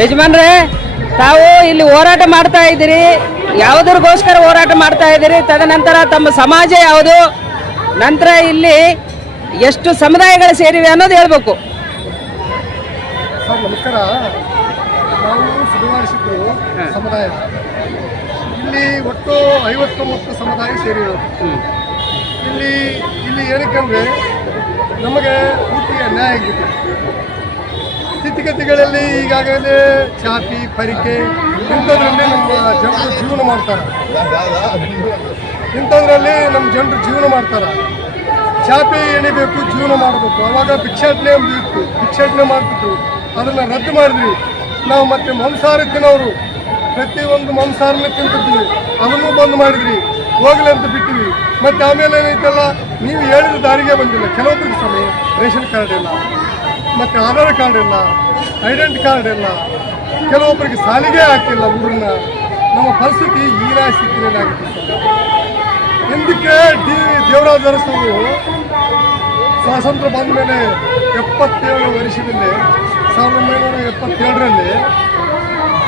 ಯಜಮಾನ್ರೆ ತಾವು ಇಲ್ಲಿ ಹೋರಾಟ ಮಾಡ್ತಾ ಇದ್ದೀರಿ. ಯಾವುದರಿಗೋಸ್ಕರ ಹೋರಾಟ ಮಾಡ್ತಾ ಇದ್ದೀರಿ? ತದನಂತರ ತಮ್ಮ ಸಮಾಜ ಯಾವುದು? ನಂತರ ಇಲ್ಲಿ ಎಷ್ಟು ಸಮುದಾಯಗಳು ಸೇರಿವೆ ಅನ್ನೋದು ಹೇಳ್ಬೇಕು. ಸರ್ ನಮಸ್ಕಾರ. ನಾವು ಸುಧಾರಿಸಿದ್ದು ಸಮುದಾಯ. ಇಲ್ಲಿ ಒಟ್ಟು ಐವತ್ತೊಂಬತ್ತು ಸಮುದಾಯ ಸೇರಿರೋದು. ಇಲ್ಲಿ ಇಲ್ಲಿ ಏನಕ್ಕಂದ್ರೆ ನಮಗೆ ಪೂರ್ತಿ ಅನ್ಯಾಯ ಆಗಿದೆ. ಸ್ಥಿತಿಗತಿಗಳಲ್ಲಿ ಈಗಾಗಲೇ ಚಾಪಿ ಪರಿಕೆ ಇಂಥದ್ರಲ್ಲಿ ನಮ್ಮ ಜನರು ಜೀವನ ಮಾಡ್ತಾರೆ. ಇಂಥದ್ರಲ್ಲಿ ನಮ್ಮ ಜನರು ಜೀವನ ಮಾಡ್ತಾರೆ. ಚಾಪಿ ಎಣಿಬೇಕು, ಜೀವನ ಮಾಡಬೇಕು. ಅವಾಗ ಭಿಕ್ಷಾಟನೆ ಇತ್ತು. ಭಿಕ್ಷಾಟನೆ ಮಾಡ್ತಿದ್ರು ಅದನ್ನು ರದ್ದು ಮಾಡಿದ್ವಿ. ನಾವು ಮತ್ತೆ ಮಾಂಸಾಹಾರ ತಿನ್ನೋರು ಪ್ರತಿಯೊಂದು ಮಾಂಸಾಹಾರನೇ ತಿಂತಿದ್ವಿ. ಅದನ್ನು ಬಂದ್ ಮಾಡಿದ್ವಿ. ಹೋಗ್ಲಿ ಅಂತ ಬಿಟ್ಟಿವಿ ಮತ್ತೆ ಆಮೇಲೆ ಏನೈತಲ್ಲ ನೀವು ಹೇಳಿದ ದಾರಿಗೆ ಬಂದಿಲ್ಲ. ಕೆಲವೊಬ್ಬರಿಗೆ ಸಮಯ ರೇಷನ್ ಕಾರ್ಡ್ ಇಲ್ಲ, ಮತ್ತು ಆಧಾರ್ ಕಾರ್ಡ್ ಇಲ್ಲ, ಐಡೆಂಟಿ ಕಾರ್ಡ್ ಇಲ್ಲ, ಕೆಲವೊಬ್ಬರಿಗೆ ಸಾಲಿಗೆ ಹಾಕಿಲ್ಲ ಊರನ್ನ. ನಮ್ಮ ಪರಿಸ್ಥಿತಿ ಈ ಸ್ಥಿತಿಯಲ್ಲಿ ಆಗುತ್ತೆ ಸರ್ ಹಿಂದಕ್ಕೆ ಡಿ ದೇವರಾಜ ಅರಸರು ಸ್ವಾತಂತ್ರ್ಯ ಬಂದ ಮೇಲೆ ಎಪ್ಪತ್ತೇಳು ವರ್ಷದಲ್ಲಿ, ಸಾವಿರದ ಒಂಬೈನೂರ ಎಪ್ಪತ್ತೇಳರಲ್ಲಿ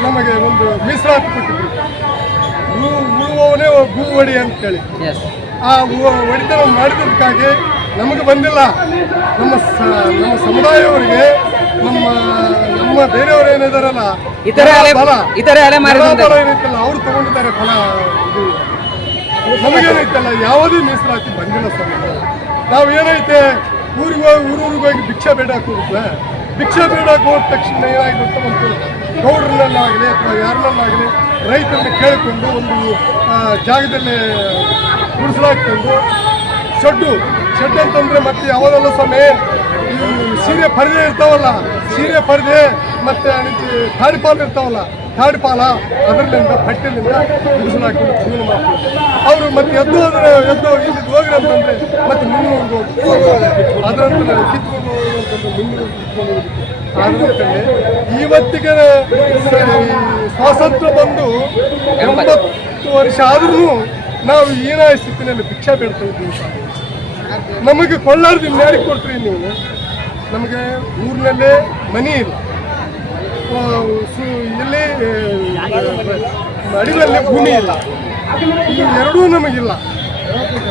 ನಮಗೆ ಒಂದು ಮೀಸಲಾತಿ ಕೊಟ್ಟಿದ್ರು. ಉಳುವವನೇ ಭೂ ಹೇಳಿ ಅಂತೇಳಿ. ಆ ಒಡೆತನ ಮಾಡಿದ್ದಕ್ಕಾಗಿ ನಮಗೆ ಬಂದಿಲ್ಲ. ನಮ್ಮ ನಮ್ಮ ಸಮುದಾಯವರಿಗೆ ನಮ್ಮ ನಮ್ಮ ಬೇರೆಯವರು ಏನಿದಾರಲ್ಲ ಇತರ ಇತರ ಏನಿತ್ತಲ್ಲ ಅವ್ರು ತಗೊಂಡಿದ್ದಾರೆ ಫಲ ಇದು ನಮಗೇನೈತಲ್ಲ ಯಾವುದೇ ಮೀಸಲಾತಿ ಬಂದಿಲ್ಲ ಸರ್ ನಾವು ಏನೈತೆ ಊರಿಗೆ ಹೋಗಿ ಊರೂರಿಗೆ ಹೋಗಿ ಭಿಕ್ಷೆ ಬೇಡಕ್ಕೆ ಹೋಗುತ್ತೆ ಭಿಕ್ಷೆ ಬೇಡಕ್ಕೆ ಹೋದ ತಕ್ಷಣ ಏನಾಗಿರುತ್ತೆ ಒಂದು ಗೌಡ್ರನ್ನಲ್ಲಾಗಲಿ ಅಥವಾ ಯಾರಲ್ಲಾಗಲಿ ರೈತರನ್ನ ಕೇಳಿಕೊಂಡು ಒಂದು ಜಾಗದಲ್ಲಿ ಗುಡಿಸಲಾಕೊಂಡು ಶೆಡ್ಡು ಶೆಡ್ ಅಂತಂದ್ರೆ ಮತ್ತೆ ಯಾವಾಗಲ್ಲೂ ಸಮಯ ಸೀರೆ ಪರದೆ ಇರ್ತಾವಲ್ಲ, ಸೀರೆ ಪರದೆ, ಮತ್ತೆ ತಾಡಿಪಾಲು ಇರ್ತಾವಲ್ಲ ತಾಡಿಪಾಲ ಅದರಲ್ಲಿಂದ ಪಟ್ಟಿಲಿಂದ ಮಾಡ್ತಾರೆ ಅವರು ಮತ್ತೆ ಎದ್ದು ಅಂದ್ರೆ ಎದ್ದು ಇಲ್ಲಿ ಹೋಗ್ರಿ ಅಂತಂದ್ರೆ ಮತ್ತೆ ಮುಂದೆ ಹೋಗ್ಬೋದು ಅದರಂತ ಕಿತ್ಕೊಂಡು ಆದ್ರಿಂದ ಇವತ್ತಿಗೆ ಸ್ವಾತಂತ್ರ್ಯ ಬಂದು ಎಂಬತ್ತು ವರ್ಷ ಆದ್ರೂ ನಾವು ಹೀನಾಯ ಸ್ಥಿತಿನಲ್ಲಿ ಭಿಕ್ಷೆ ಬೇಡ್ತಾ ಇದ್ದೀವಿ ನಮಗೆ ಕೊಳ್ಳಾರ್ದು ಇನ್ಯಾರಿಗೆ ಕೊಡ್ತೀರಿ ನೀವು? ನಮಗೆ ಊರಿನಲ್ಲೇ ಮನಿ ಇಲ್ಲ. ಇಲ್ಲಿ ಅಡಿನಲ್ಲಿ ಭೂಮಿ ಇಲ್ಲ. ಇವು ಎರಡೂ ನಮಗಿಲ್ಲ.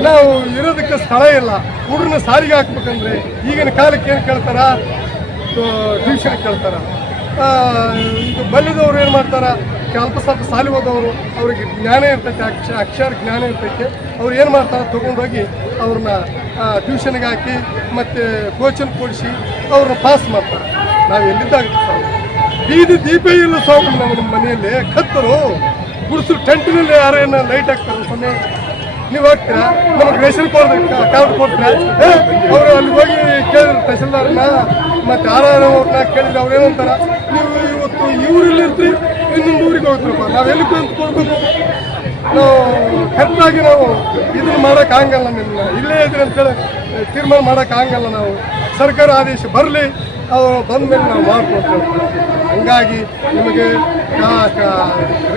ನಾವು ಇರೋದಕ್ಕೆ ಸ್ಥಳ ಇಲ್ಲ. ಹುಡುಗನ ಸಾರಿಗೆ ಹಾಕ್ಬೇಕಂದ್ರೆ ಈಗಿನ ಕಾಲಕ್ಕೆ ಏನು ಕೇಳ್ತಾರ? ಟ್ಯೂಷನ್ ಕೇಳ್ತಾರ. ಇದು ಬಲ್ಲಿದವ್ರು ಏನು ಮಾಡ್ತಾರ? ಅಲ್ಪ ಸ್ವಲ್ಪ ಸಾಲಿ ಹೋದವರು, ಅವ್ರಿಗೆ ಜ್ಞಾನ ಇರ್ತೈತೆ, ಅಕ್ಷ, ಅಕ್ಷರ ಜ್ಞಾನ ಇರ್ತೈತೆ. ಅವ್ರು ಏನು ಮಾಡ್ತಾರೆ ತೊಗೊಂಡೋಗಿ ಅವ್ರನ್ನ ಟ್ಯೂಷನ್ಗೆ ಹಾಕಿ, ಮತ್ತು ಕೋಚಿಂಗ್ ಕೊಡಿಸಿ ಅವ್ರನ್ನ ಪಾಸ್ ಮಾಡ್ತಾರೆ. ನಾವು ಎಲ್ಲಿದ್ದಾಗ ಬೀದಿ ದೀಪ ಇಲ್ಲ ಸ್ವಾಮಿ ನಾವು ನಮ್ಮ ಮನೆಯಲ್ಲಿ. ಕತ್ತರು ಗುಡಿಸಲು ಟೆಂಟಿನಲ್ಲಿ ಯಾರು ಏನೋ ಲೈಟ್ ಹಾಕ್ತಾರೆ ಸೊನ್ನೆ ನೀವು ಹೋಗ್ತೀರಾ? ನಮಗೆ ರೇಷನ್ ಕಾರ್ಡ್ ಕಾರ್ಡ್ ಕೊಡ್ತೀರಾ? ಅವರು ಅಲ್ಲಿ ಹೋಗಿ ಕೇಳಿದ್ರು ತಹಸೀಲ್ದಾರನ್ನ ಮತ್ತು ಆರ್ ಆರ್ ಅವ್ರನ್ನ ಕೇಳಿದ್ರೆ. ಅವ್ರು ಏನಂತಾರ? ನೀವು ಇವತ್ತು ಇವರಲ್ಲಿ ಇರ್ತೀರಿ ಇನ್ನೊಂದು ಊರಿಗೆ ಹೋಗ್ತಾರಪ್ಪ ನಾವು ಎಲ್ಲಿ ಕುಂತು ಕೊಡ್ಬೇಕು ನಾವು ಖರ್ಚಾಗಿ ನಾವು ಇದನ್ನ ಮಾಡಕ್ ಆಗಲ್ಲ ನಿಮ್ಮನ್ನ ಇಲ್ಲೇ ಇದ್ರಿ ಅಂತೇಳಿ ತೀರ್ಮಾನ ಮಾಡಕ್ ಆಗಲ್ಲ ನಾವು. ಸರ್ಕಾರ ಆದೇಶ ಬರಲಿ ಅವರು ಬಂದ ಮೇಲೆ ನಾವು ಮಾಡ್ಕೊಳ್ತೇವೆ. ಹಂಗಾಗಿ ನಿಮಗೆ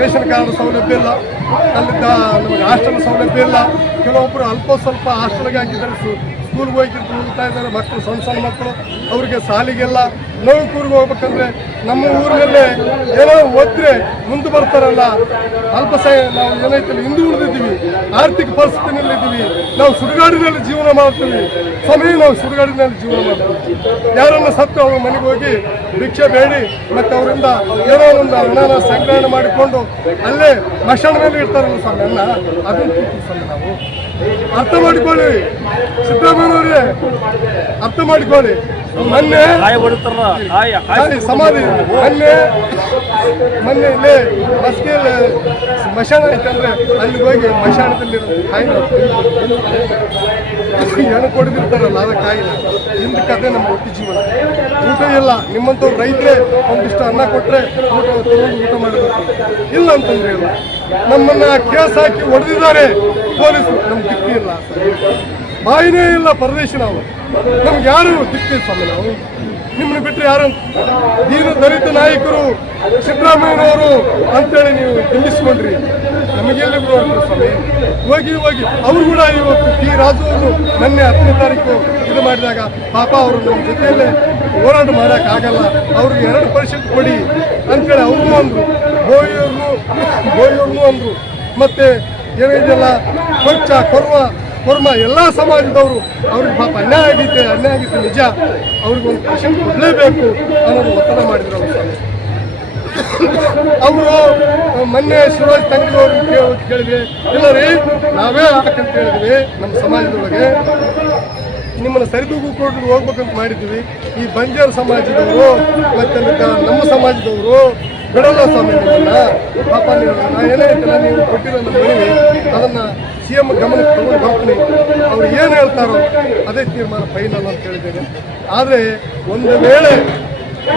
ರೇಷನ್ ಕಾರ್ಡ್ ಸೌಲಭ್ಯ ಇಲ್ಲ, ಅಲ್ಲಿದ್ದ ನಮಗೆ ಹಾಸ್ಟೆಲ್ ಸೌಲಭ್ಯ ಇಲ್ಲ. ಕೆಲವೊಬ್ಬರು ಅಲ್ಪ ಸ್ವಲ್ಪ ಹಾಸ್ಟೆಲ್ಗೆ ಹಾಕಿದ್ದಾರೆ. ಸ್ಕೂಲ್ಗೆ ಹೋಗಿದ್ದು ಹೋಗ್ತಾ ಇದ್ದಾರೆ. ಮಕ್ಕಳು, ಸಣ್ಣ ಸಣ್ಣ ಮಕ್ಕಳು, ಅವರಿಗೆ ಸಾಲಿಗೆಲ್ಲ ನೋವು ಹೋಗ್ಬೇಕಂದ್ರೆ ನಮ್ಮ ಊರಿನಲ್ಲೇ ಏನೋ ಓದಿದ್ರೆ ಮುಂದೆ ಬರ್ತಾರಲ್ಲ. ಅಲ್ಪ ನಾವು ಏನೈತಲ್ಲ ಹಿಂದೆ ಉಳಿದಿದ್ದೀವಿ. ಆರ್ಥಿಕ ಪರಿಸ್ಥಿತಿನಲ್ಲಿ ಇದ್ದೀವಿ ನಾವು ಸುಡುಗಾಡಿನಲ್ಲಿ ಜೀವನ ಮಾಡ್ತೀವಿ. ಸಮಯ ನಾವು ಸುಡುಗಾಡಿನಲ್ಲಿ ಜೀವನ ಮಾಡ್ತೀವಿ. ಯಾರನ್ನ ಸತ್ತು ಅವ್ರ ಮನೆಗೆ ಹೋಗಿ ಭಿಕ್ಷೆ ಬೇಡಿ ಮತ್ತು ಅವರಿಂದ ಏನೋ ಒಂದು ಹಣನ ಸಂಗ್ರಹಣೆ ಮಾಡಿಕೊಂಡು ಅಲ್ಲೇ ಮಶಾಣದಲ್ಲಿ ಇರ್ತಾರಲ್ಲ ಸ್ವಾಮಿ ಅನ್ನ ಅದನ್ನು ಸ್ವಾಮಿ ನಾವು. ಅರ್ಥ ಮಾಡಿಕೊಳ್ಳಿ. ಸಿದ್ದರಾಮಯ್ಯನವರೇ ಅರ್ಥ ಮಾಡಿಕೊಳ್ಳಿ. ಮೊನ್ನೆ ಸಮಾಧಿ. ಮೊನ್ನೆ ಮೊನ್ನೆ ಇಲ್ಲೇ ಮಸ್ಕಿಯಲ್ಲಿ ಮಶಾಣ ಐತಂದ್ರೆ ಅಲ್ಲಿಗೆ ಹೋಗಿ ಮಶಾಣದಲ್ಲಿ ಹೆಣ್ಣು ಕೊಡದಿರ್ತಾರಲ್ಲ, ಅದ ಕಾಯಿಲ್ಲ ಹಿಂದಕ್ಕೆ ಅದೇ ನಮ್ಮ ಒಟ್ಟಿ ಜೀವನ. ಊಟ ಇಲ್ಲ, ನಿಮ್ಮಂಥವ್ರು ರೈತರೇ, ಒಂದಿಷ್ಟು ಅನ್ನ ಕೊಟ್ಟರೆ ಊಟ ಊಟ ಮಾಡಬೇಕು ಇಲ್ಲ ಅಂತಂದ್ರೆ ಇಲ್ಲ. ನಮ್ಮನ್ನ ಕೇಸ್ ಹಾಕಿ ಹೊಡೆದಿದ್ದಾರೆ ಪೊಲೀಸರು. ನಮ್ಗೆ ದಿಕ್ಕಿ ಇಲ್ಲ. ಬಾಯಿನೇ ಇಲ್ಲ ಪರದೇಶ ನಾವು. ನಮ್ಗೆ ಯಾರು ದಿಕ್ಕಿ ಸ್ವಾಮಿ ನಾವು. ನಿಮ್ಮನ್ನ ಬಿಟ್ಟರೆ ಯಾರು ದೀನ ದಲಿತ ನಾಯಕರು, ಸಿದ್ದರಾಮಯ್ಯನವರು ಅಂತೇಳಿ ನೀವು ಬಿಂಬಿಸ್ಕೊಂಡ್ರಿ. ಹೋಗಿ ಹೋಗಿ. ಅವ್ರು ಕೂಡ ಇವತ್ತು ಟಿ ರಾಜು ಅವರು ಮೊನ್ನೆ ಹತ್ತನೇ ತಾರೀಕು ಇದು ಮಾಡಿದಾಗ ಪಾಪ ಅವರು ನಮ್ಮ ಜೊತೆಯಲ್ಲೇ ಹೋರಾಟ ಆಗಲ್ಲ. ಅವ್ರಿಗೆ ಎರಡು ಪರ್ಸೆಂಟ್ ಕೊಡಿ ಅಂತೇಳಿ ಅಂದರು. ಗೋವಿಯವ್ರಿಗೂ ಗೋವಿಯವ್ರಿಗೂ ಅಂದರು. ಮತ್ತೆ ಏನಿದೆಯಲ್ಲ ಕೊಚ್ಚ ಕೊರ್ವ, ಕೊರ್ಮ ಎಲ್ಲ ಸಮಾಜದವರು ಅವ್ರಿಗೆ ಪಾಪ ಅನ್ಯಾಯ ಆಗಿದ್ದೆ ಅನ್ಯಾಯ ಆಗಿದ್ದೆ ನಿಜ. ಅವ್ರಿಗೊಂದು ಪರ್ಸೆಂಟ್ ಕೊಡಲೇಬೇಕು ಅನ್ನೋದು ಒತ್ತಡ ಮಾಡಿದ್ರು ಅವರು ಅವರು ಮೊನ್ನೆ ಸುರೇಶ್ ತಂಗಿ ಅವರು ಕೇಳಿದ್ವಿ ಇಲ್ಲ ರೀ ನಾವೇ ಹಾಕಂತ ಹೇಳಿದ್ವಿ ನಮ್ಮ ಸಮಾಜದೊಳಗೆ. ನಿಮ್ಮನ್ನು ಸರಿದೂಗು ಕೊಟ್ಟು ಹೋಗ್ಬೇಕಂತ ಮಾಡಿದ್ವಿ. ಈ ಬಂಜಾರ ಸಮಾಜದವರು, ಮತ್ತೆ ನಮ್ಮ ಸಮಾಜದವರು ಬಿಡಲ್ಲ ಸ್ವಾಮಿ ಪಾಪ ನೀವು ಏನೇ ಹೇಳ್ತಿಲ್ಲ ನೀವು ಕೊಟ್ಟಿರೋ ನಮ್ಮ ಮನವಿ, ಅದನ್ನ ಸಿ ಎಂ ಗಮನಕ್ಕೆ ತಗೊಂಡು ಬರ್ತೀನಿ ಅವ್ರು ಏನು ಹೇಳ್ತಾರೋ ಅದೇ ತೀರ್ಮಾನ ಫೈನಲ್ ಅಂತ ಹೇಳಿದ್ದೇನೆ. ಆದರೆ ಒಂದು ವೇಳೆ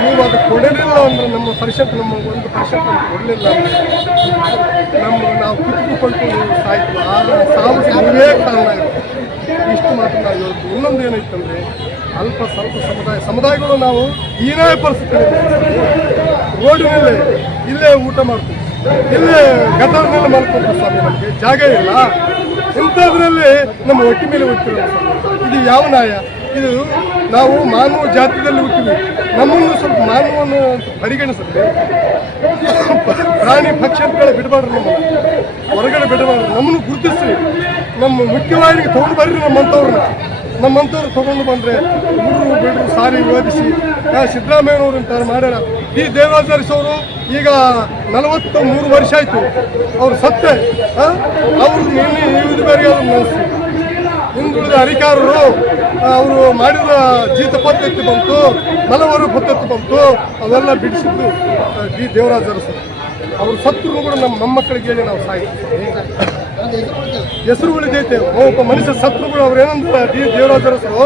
ನೀವು ಅದು ಕೊಡಲಿಲ್ಲ ಅಂದ್ರೆ ನಮ್ಮ ಪರಿಷತ್ ನಮ್ಮ ಒಂದು ಪರಿಷತ್ ಕೊಡಲಿಲ್ಲ ನಮ್ಮ ನಾವು ಕುತ್ಕೊಂಡು ಸಾಯ್ತು ಆ ಸಾವು ಕಾರಣ ಇಷ್ಟು ಮಾತ್ರ ನಾವು ಹೇಳ್ತೀವಿ. ಇನ್ನೊಂದು ಏನೈತಂದ್ರೆ ಅಲ್ಪ ಸ್ವಲ್ಪ ಸಮುದಾಯ, ಸಮುದಾಯಗಳು ನಾವು ಏನೇ ಪರಿಸ್ಥಿತಿ ರೋಡಿನಲ್ಲೇ ಇಲ್ಲೇ ಊಟ ಮಾಡ್ತೀವಿ. ಇಲ್ಲೇ ಗದ್ದರನೆಲ್ಲ ಮಾಡ್ಕೊಡ್ತೀವಿ ಸ್ವಾಮಿ ನಮಗೆ. ಜಾಗ ಇಲ್ಲ. ಇಂಥದ್ರಲ್ಲಿ ನಮ್ಮ ಒಟ್ಟಿ ಮೇಲೆ ಹುಟ್ಟಿರೋ ಇದು ಯಾವ ನ್ಯಾಯ? ಇದು ನಾವು ಮಾನವ ಜಾತಿಯಲ್ಲಿ ಹುಟ್ಟಿವಿ ನಮ್ಮನ್ನು ಸ್ವಲ್ಪ ಮಾನವನ್ನು ಪರಿಗಣಿಸಿದ್ರೆ ಪ್ರಾಣಿ ಪಕ್ಷಿಗಳ ಬಿಡಬಾರ್ದು ನಮ್ಮನ್ನು ಹೊರಗಡೆ ಬಿಡಬಾರ್ದು. ನಮ್ಮನ್ನು ಗುರುತಿಸಿ ನಮ್ಮ ಮುಖ್ಯವಾಹಿನಿಗೆ ತೊಗೊಂಡು ಬರ್ರಿ ನಮ್ಮಂಥವ್ರನ್ನ. ನಮ್ಮಂಥವ್ರು ತಗೊಂಡು ಬಂದರೆ ಊರು ಬಿಡ್ರು, ಸಾರಿ ಓದಿಸಿ ಸಿದ್ದರಾಮಯ್ಯನವರು ಅಂತ ಮಾಡ್ಯಾರ. ಈ ದೇವಾಚಾರಿಸವರು ಈಗ ನಲವತ್ತು ಮೂರು ವರ್ಷ ಆಯಿತು. ಅವ್ರು ಸತ್ತೆ ಅವರು ನಿನ್ನೆ ಇದು ಬೇರೆ ನಡೆಸಿ. ಹಿಂದುಳಿದ ಅಧಿಕಾರರು ಅವರು ಮಾಡಿದ ಜೀತ ಪದ್ಧತಿ ಬಂತು, ಮಲವರು ಪದ್ಧತಿ ಬಂತು, ಅವೆಲ್ಲ ಬಿಡಿಸಿದ್ದು ಡಿ. ದೇವರಾಜ ಅರಸರು ಅವರು ಸತ್ರು ಕೂಡ ನಮ್ಮ ಮೊಮ್ಮಕ್ಕಳಿಗೆ ಹೇಳಿ ನಾವು ಸಾಯಿ ಹೆಸರು ಉಳಿದೈತೆ. ಒಬ್ಬ ಮನುಷ್ಯ ಸತ್ರು ಕೂಡ ಅವ್ರು ಏನಂದ್ರೆ ಡಿ. ದೇವರಾಜ ಅರಸರು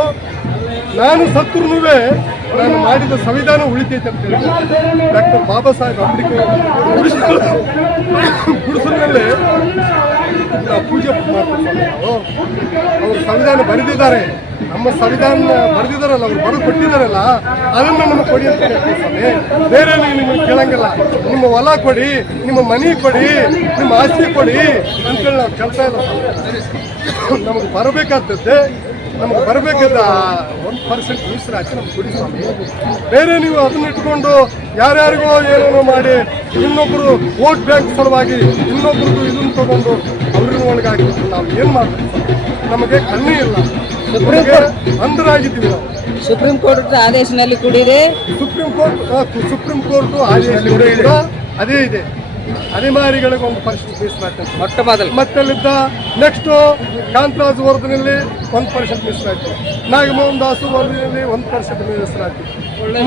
ನಾನು ಸತ್ರು ನಾನು ಮಾಡಿದ ಸಂವಿಧಾನ ಉಳಿತೈತೆ ಅಂತ ಹೇಳಿ ಡಾಕ್ಟರ್ ಬಾಬಾ ಸಾಹೇಬ್ ಅಂಬೇಡ್ಕರ್ ಗುಡಿಸಲಿನಲ್ಲಿ ನಾವು ಪೂಜೆ ಅವರು ಸಂವಿಧಾನ ಬರೆದಿದ್ದಾರೆ. ನಮ್ಮ ಸಂವಿಧಾನ ಬರೆದಿದ್ದಾರಲ್ಲ, ಅವ್ರು ಬರೆದು ಕೊಟ್ಟಿದ್ದಾರಲ್ಲ, ಅದನ್ನು ನಮಗೆ ಕೊಡಿ ಅಂತ ಹೇಳ್ತೀವಿ ಬೇರೆ ನಿಮಗೆ ಕೇಳಂಗಿಲ್ಲ. ನಿಮ್ಮ ಹೊಲ ಕೊಡಿ, ನಿಮ್ಮ ಮನೆ ಕೊಡಿ, ನಿಮ್ಮ ಆಸ್ತಿ ಕೊಡಿ ಅಂತೇಳಿ ನಾವು ಕೆಲಸ ಇಲ್ಲ. ನಮಗೆ ಬರಬೇಕಾದದ್ದೇ ನಮ್ಗೆ ಬರಬೇಕಾದ ಒಂದು ಪರ್ಸೆಂಟ್ ಮೀಸಲಾತಿ ನಮ್ಗೆ ಕುಡಿ ಸ್ವಾಮಿ. ಬೇರೆ ನೀವು ಅದನ್ನ ಇಟ್ಕೊಂಡು ಯಾರ್ಯಾರಿಗೋ ಏನೇನೋ ಮಾಡಿ ಇನ್ನೊಬ್ಬರು ವೋಟ್ ಬ್ಯಾಂಕ್ ಸಲುವಾಗಿ ಇನ್ನೊಬ್ರಿಗೂ ಇದನ್ನು ತಗೊಂಡು ಅವ್ರ ಒಳಗಾಗಿ ನಾವು ಏನು ಮಾಡ್ತೀವಿ ನಮಗೆ ಕಣ್ಣೇ ಇಲ್ಲ. ನಮಗೆ ಅಂಧರಾಗಿದ್ದೀವಿ ನಾವು. ಸುಪ್ರೀಂ ಕೋರ್ಟ್ ಆದೇಶದಲ್ಲಿ ಕೂಡಿದೆ. ಸುಪ್ರೀಂ ಕೋರ್ಟ್ ಸುಪ್ರೀಂ ಕೋರ್ಟ್ ಆದೇಶದಲ್ಲಿ ಅದೇ ಇದೆ. ಅಲೆಮಾರಿಗಳಿಗೆ ಒಂದು ಪರ್ಸೆಂಟ್ ಮೀಸಲಾತಿ ಅಂತ ಮೊಟ್ಟ ಮೊದಲು. ಮತ್ತಲ್ಲಿದ್ದ ನೆಕ್ಸ್ಟ್ ಕಾಂತರಾಜ್ ವರ್ಧನಲ್ಲಿ ಒಂದು ಪರ್ಸೆಂಟ್ ಮಾಡ್ತೀವಿ ನಾಗಮೋಹನ್ ದಾಸ್ ವರ್ಧನಲ್ಲಿ ಒಂದು ಪರ್ಸೆಂಟ್ ಮೀಸಲಾತಿ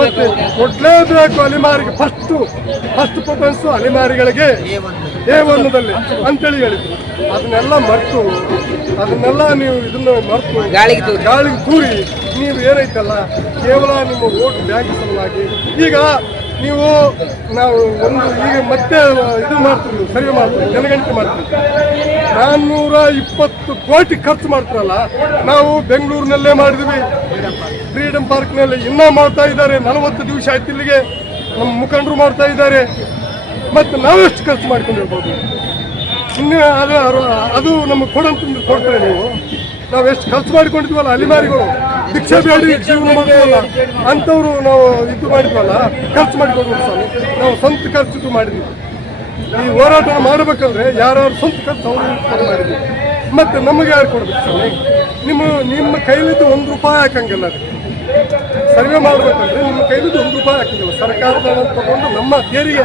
ಮತ್ತೆ ಕೊಡ್ಲೇಬೇಕು ಅಲೆಮಾರಿಗೆ ಫಸ್ಟ್ ಫಸ್ಟ್ ಪ್ರಿಫರೆನ್ಸ್ ಅಲೆಮಾರಿಗಳಿಗೆ ಏ ಒಂದದಲ್ಲಿ ಅಂತೇಳಿ ಹೇಳಿದ್ರು. ಅದನ್ನೆಲ್ಲ ಮರ್ತು ಅದನ್ನೆಲ್ಲ ನೀವು ಇದನ್ನ ಮರ್ತು ಗಾಳಿಗೆ. ಗಾಳಿಗೆ ತೂರಿ ನೀವು ಏನೈತಲ್ಲ ಕೇವಲ ನಿಮ್ಮ ಓಟ್ ಬ್ಯಾಂಕ್ ಸಲುವಾಗಿ. ಈಗ ನೀವು ನಾವು ಒಂದು ಈಗ ಮತ್ತೆ ಇದು ಮಾಡ್ತೀವಿ ಸರ್ವೆ ಮಾಡ್ತೀವಿ, ಜನಗಣತಿ ಮಾಡ್ತೀವಿ. ನಾನ್ನೂರ ಇಪ್ಪತ್ತು ಕೋಟಿ ಖರ್ಚು ಮಾಡ್ತಾರಲ್ಲ, ನಾವು ಬೆಂಗಳೂರಿನಲ್ಲೇ ಮಾಡಿದ್ವಿ. ಫ್ರೀಡಮ್ ಪಾರ್ಕ್ನಲ್ಲಿ ಇನ್ನೂ ಮಾಡ್ತಾ ಇದ್ದಾರೆ, ನಲವತ್ತು ದಿವಸ ಆಯ್ತು ಇಲ್ಲಿಗೆ. ನಮ್ಮ ಮುಖಂಡರು ಮಾಡ್ತಾ ಇದ್ದಾರೆ. ಮತ್ತು ನಾವೆಷ್ಟು ಖರ್ಚು ಮಾಡ್ಕೊಂಡಿರ್ಬೋದು? ಇನ್ನು ಅದು ಅದು ನಮಗೆ ಕೊಡಂತ ಕೊಡ್ತಾರೆ ನೀವು ನಾವು. ಎಷ್ಟು ಖರ್ಚು ಮಾಡಿಕೊಂಡಿದ್ವಲ್ಲ ಅಲಿಮಾರಿಗಳು? ಭಿಕ್ಷೆ ಬೇಡಿ ಜೀವನ ಮಾಡ್ತೀವಲ್ಲ ಅಂಥವ್ರು ನಾವು ಇದು ಮಾಡಿದ್ವಲ್ಲ, ಖರ್ಚು ಮಾಡಿಕೊಂಡು ಸ್ವಾಮಿ. ನಾವು ಸ್ವಂತ ಖರ್ಚು ಮಾಡಿದ್ವಿ. ಈ ಹೋರಾಟ ಮಾಡಬೇಕಂದ್ರೆ ಯಾರು ಸ್ವಂತ ಖರ್ಚು ಅವರು ಮಾಡಿದ್ವಿ. ಮತ್ತೆ ನಮಗೆ ಯಾರು ಕೊಡ್ಬೇಕು ಸ್ವಾಮಿ? ನಿಮ್ಮ ನಿಮ್ಮ ಕೈಲಿದ್ದು ಒಂದು ರೂಪಾಯಿ ಹಾಕಂಗಿಲ್ಲ ಅದಕ್ಕೆ. ಸರ್ವೆ ಮಾಡಬೇಕಂದ್ರೆ ನಿಮ್ಮ ಕೈಲಿ ಒಂದು ರೂಪಾಯಿ ಹಾಕಿದ್ದೀವಿ. ಸರ್ಕಾರದ ತಗೊಂಡು ನಮ್ಮ ತೆರಿಗೆ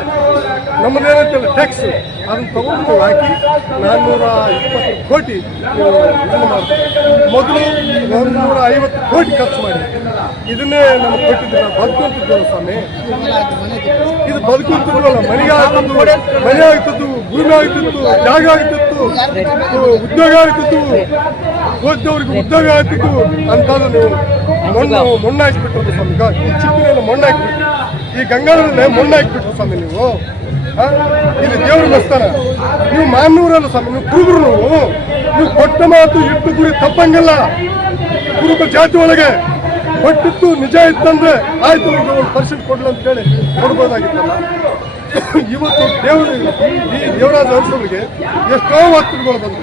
ನಮ್ಮದೇನಂತಲ್ಲ ಟ್ಯಾಕ್ಸ್ ಅದನ್ನು ತಗೊಂಡು ಹಾಕಿ ನಾನ್ನೂರ ಇಪ್ಪತ್ತು ಕೋಟಿ ಮೊದಲು ಒಂದೂರ ಐವತ್ತು ಕೋಟಿ ಖರ್ಚು ಮಾಡಿ. ಇದನ್ನೇ ನಮಗೆ ಕೊಟ್ಟಿದ್ದಿಲ್ಲ ನಾವು ಬದುಕುಂತಿದ್ವಲ್ಲ ಸ್ವಾಮಿ. ಇದು ಬದುಕುಂತಿದ್ವಲ್ಲ ಮನೆಗೆ ಆಗ್ತದ್ದು, ಮನೆ ಆಗ್ತಿತ್ತು ಭೂಮಿ ಆಗ್ತಿತ್ತು ಜಾಗ ಆಗ್ತಿತ್ತು ಉದ್ಯೋಗ ಆಗ್ತಿತ್ತು ಓದಿದವ್ರಿಗೆ ಉದ್ಯೋಗ ಆಗ್ತಿತ್ತು ಅಂತ ಮಣ್ಣು ಮಣ್ಣು ಹಾಕಿಬಿಟ್ರು ಸ್ವಾಮಿ. ಈ ಚಿಪ್ಪಿನೆಲ್ಲ ಮಣ್ಣು ಈ ಗಂಗಾಧರಲ್ಲೇ ಮಣ್ಣು ಹಾಕಿಬಿಟ್ರು ಸ್ವಾಮಿ ನೀವು? ಇಲ್ಲಿ ದೇವ್ರ ಮಸ್ತಾನ ನೀವು ಮಾನ್ನೂರಲ್ಲ ಸ್ವಾಮಿ, ನೀವು ಕುರುಬರು ನೀವು. ನೀವು ಕೊಟ್ಟ ಮಾತು ಇಟ್ಟು ಗುರಿ ತಪ್ಪಂಗಿಲ್ಲ. ಕುರುಬ ಜಾತಿ ಒಳಗೆ ಕೊಟ್ಟಿತ್ತು, ನಿಜ ಇತ್ತಂದ್ರೆ ಆಯ್ತು ಒಂದು ಪರ್ಸೆಂಟ್ ಅಂತ ಹೇಳಿ ಕೊಡ್ಬೋದಾಗಿತ್ತಲ್ಲ ಇವತ್ತು ದೇವರು, ಈ ದೇವರಾಜ ಅರಸರಿಗೆ ಎಷ್ಟೋ ಒತ್ತಡಗಳು ಬಂದು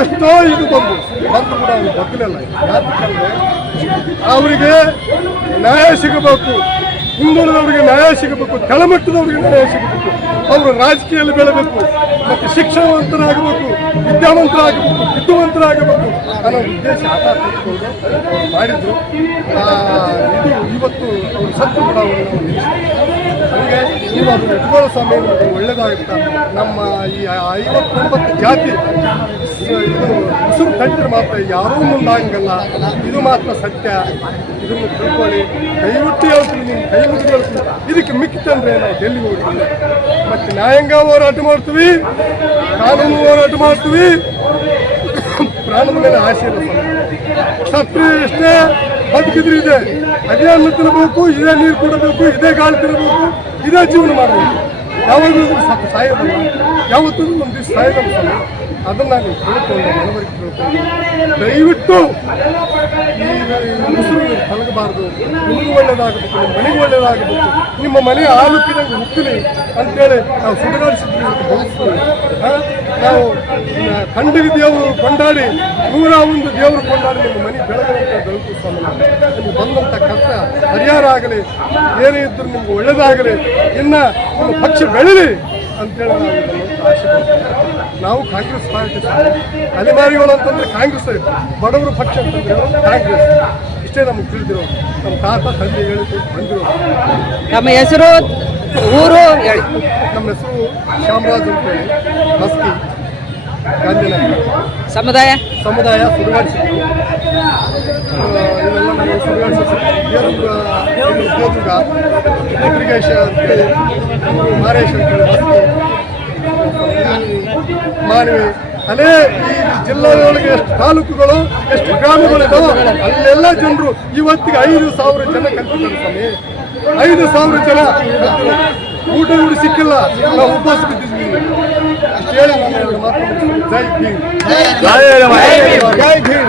ಎಷ್ಟೋ ಇದು ಬಂದು ಬಂದು ಕೂಡ ಅವ್ರಿಗೆ ಗೊತ್ತಿರಲಿಲ್ಲ ಯಾಕಂದ್ರೆ ಅವರಿಗೆ ನ್ಯಾಯ ಸಿಗಬೇಕು. ಹಿಂದುಳಿದವರಿಗೆ ನ್ಯಾಯ ಸಿಗಬೇಕು. ಕೆಳಮಟ್ಟದವರಿಗೆ ನ್ಯಾಯ ಸಿಗಬೇಕು. ಅವರು ರಾಜಕೀಯದಲ್ಲಿ ಬೆಳಬೇಕು. ಮತ್ತು ಶಿಕ್ಷಣವಂತರಾಗಬೇಕು. ವಿದ್ಯಾವಂತರಾಗಬೇಕು. ವಿದ್ಯಾವಂತರಾಗಬೇಕು. ಅನ್ನೋ ಉದ್ದೇಶ ಅವ್ರು ಮಾಡಿದ್ರು. ಇದು ಇವತ್ತು ಅವರು ಸತ್ತು ಕೂಡ ಅವರು ಹಂಗೆ ನೀವು ಅದನ್ನು ಇಟ್ಕೊಳ್ಳೋ ಸಮಯ ನಿಮಗೆ ಒಳ್ಳೇದಾಗುತ್ತೆ. ನಮ್ಮ ಈ ಐವತ್ತೊಂಬತ್ತು ಜಾತಿ ಇದು. ಉಸಿರು ತಟ್ಟಿದ್ರೆ ಮಾತ್ರ, ಯಾರೂ ಮುಂದಾಗಂಗಲ್ಲ. ಇದು ಮಾತ್ರ ಸತ್ಯ. ಇದನ್ನು ತಿಳ್ಕೊಳ್ಳಿ. ದಯವಿಟ್ಟು ಹೇಳ್ತೀನಿ, ನಿಮ್ಮ ದಯವಿಟ್ಟು ಹೇಳ್ತೀನಿ. ಇದಕ್ಕೆ ಮಿಕ್ಕಿತಂದ್ರೆ ನಾವು ಡೆಲ್ಲಿಗೆ ಹೋಗ್ತೀವಿ. ಮತ್ತು ನ್ಯಾಯಾಂಗ ಹೋರಾಟ ಮಾಡ್ತೀವಿ. ಕಾನೂನು ಹೋರಾಟ ಮಾಡ್ತೀವಿ. ಪ್ರಾಣದ ಮೇಲೆ ಆಶೀರ್ವಾದ. ಸತ್ರಿ. ಎಷ್ಟೇ ಬದುಕಿದ್ರೆ ಇದೆ ಅದೇ ಅನ್ನ ತಿನ್ನಬೇಕು ಇದೇ ನೀರು ಕುಡಬೇಕು, ಇದೇ ಗಾಳಿ ತಿನ್ನಬೇಕು ಇದೇ ಜೀವನ ಮಾಡಬೇಕು. ಯಾವಾಗಲೂ ಸ್ವಲ್ಪ ಸಾಯೋದಲ್ಲ ಯಾವತ್ತೂ ಒಂದು ದಿವಸ ಸಾಯೋದಲ್ಲ ಅದನ್ನು ಅದನ್ನ ಕೇಳ್ಕೊಂಡು, ಮನವರಿಕೆ ಕೇಳ್ಕೊಂಡು, ದಯವಿಟ್ಟು ಈ ತಲಗಬಾರದು ಕಲಗಬಾರ್ದು ನಿಮಗೂ ಒಳ್ಳೇದಾಗಬೇಕು ನಿಮ್ಮ ಮನೆಗೆ ಒಳ್ಳೇದಾಗಬೇಕು. ನಿಮ್ಮ ಮನೆ ಆಲುಕ್ಕಿದಂಗೆ ಹುಟ್ಟಲಿ ಅಂತೇಳಿ ನಾವು ಸುಡಗಾಡಿಸಿದ್ದೀವಿ ಅಂತ ಬದುಕ್ತೀವಿ ಆ? ನಾವು ಕಂಡಿರಿ ದೇವರು ಕೊಂಡಾಡಿ, ನೂರ ಒಂದು ದೇವರು ಕೊಂಡಾಡಿ ನಿಮ್ಮ ಮನೆ ಬೆಳಗಂತ ಬೆಳಕು ಸ್ವಾಮಿ ನಿಮ್ಗೆ ಬಂದಂಥ ಕಷ್ಟ ಪರಿಹಾರ ಆಗಲಿ, ಏನೇ ಇದ್ದರೂ ನಿಮ್ಗೆ ಒಳ್ಳೇದಾಗಲಿ, ಇನ್ನ ನಿಮ್ಮ ಪಕ್ಷ ಬೆಳೀಲಿ ಅಂತೇಳಿ ನಾವು. ನಾವು ಕಾಂಗ್ರೆಸ್ ಪಾರ್ಟಿ ಅಲೆಮಾರಿಗಳು ಅಂತಂದ್ರೆ ಕಾಂಗ್ರೆಸ್ ಬಡವರು ಪಕ್ಷ ಅಂತಂದ್ರೆ ಕಾಂಗ್ರೆಸ್. ಇಷ್ಟೇ ನಮ್ಗೆ ತಿಳಿದಿರೋ ನಮ್ಮ ತಾತ, ತಂದೆ ಹೇಳಿದ್ರು ಬಂದಿರೋ ನಮ್ಮ ಹೆಸರು? ಊರು ಹೇಳಿ ನಮ್ಮ ಹೆಸರು ಶಾಮರಾಜ್ ಅಂತೇಳಿ ಗಾಂಧಿನಗರ. ಸಮುದಾಯ? ಸಮುದಾಯ ಇವೆಲ್ಲ ದೇವದುರ್ಗ ಅಂತೇಳಿ ಮಾರೇಶ್ ಅಂತೇಳಿ ಮಸ್ಕಿ ಮಾನವಿ. ಅದೇ ಈ ಜಿಲ್ಲೆಯೊಳಗೆ ಎಷ್ಟು ತಾಲೂಕುಗಳು ಎಷ್ಟು ಗ್ರಾಮಗಳಿದಾವೋ ಅಲ್ಲೆಲ್ಲ ಜನರು ಇವತ್ತಿಗೆ ಐದು ಸಾವಿರ ಜನ ಕಲ್ತಿದ್ದಾರೆ ಸ್ವಾಮಿ. ಐದು ಸಾವಿರ ಜನ ಊಟ ಊಟ ಸಿಕ್ಕಿಲ್ಲ. ನಾವು ಉಪವಾಸ ಬಿದ್ದಿದ್ದೀವಿ. ಜೈ ಭೀಮ್. ಜೈ ಭೀಮ್.